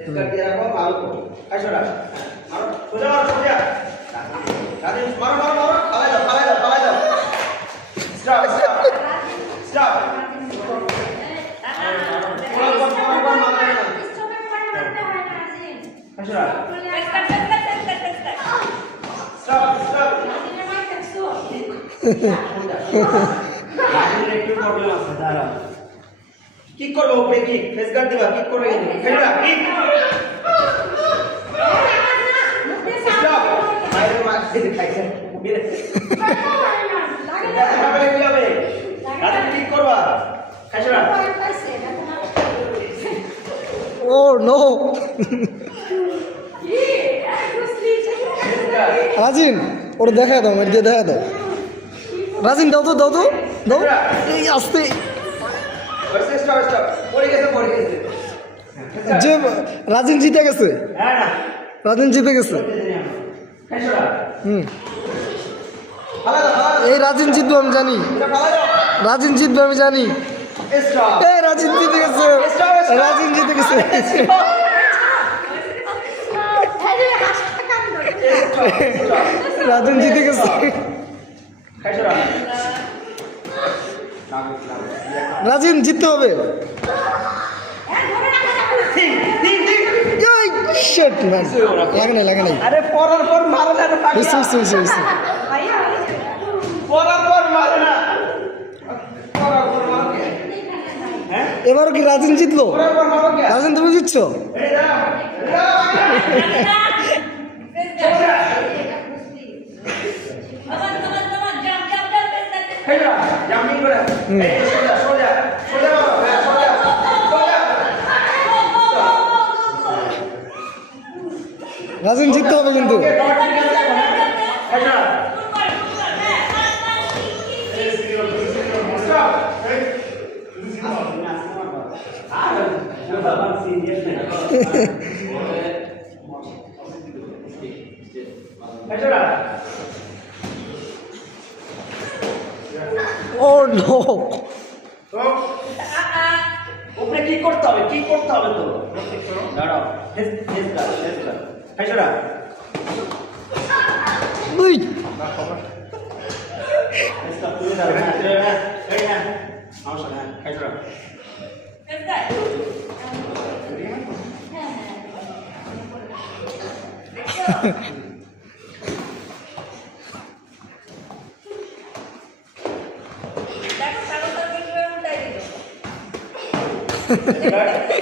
इसका दिया रखो मारो को ऐसा रख मारो सोजा राधे मारो मारो मारो फलाई दो स्टॉप स्टॉप ऐसा रख स्टॉप রাজের একটু প্রবলেম আছে দাঁড়া কি করব ওপরে কি ফেস গার্ড দিবা কি করে খেলবা কি স্টপ বাইরে মার দিয়ে খাইছে মেরে লাগে কি হবে রাজের কি করবা খাইছো না ও নো রাজিন ওটা দেখা দাও মেরে দিয়ে দেখা দাও রাজিন দাও তো দাও এই আস্তে স্টপ পড়ে গেছে যে রাজিন জিতে গেছে হ্যাঁ না রাজিন জিতে গেছে খাইছো না এই রাজিন জিতবে আমি জানি রাজিন জিতবে আমি জানি স্টপ এই রাজিন জিতে গেছে রাজিন জিতে গেছে রাজিন জিতে গেছে খাইছো না রাজিন জিততে হবে শিট ম্যান লাগে নাই আরে পরার পর মারো না হইছে পরার পর মারো না পরার পর মারো কে হ্যাঁ এবারও কি রাজিন জিতলো পরার পর মারো কে রাজিন তুমি জিতছো এই দাও হেলা জাম্পিং করে এই সোজা মারো হ্যাঁ সোজা রাজিন জিততে হবে কিন্তু হেলা ও নো উপরে কি করতে হবে তো দাঁড়াও হেস খাইছো না উই হেসটা তুলে দাও হ্যাঁ এই হ্যাঁ আমার সাথে খাইছো না দেখো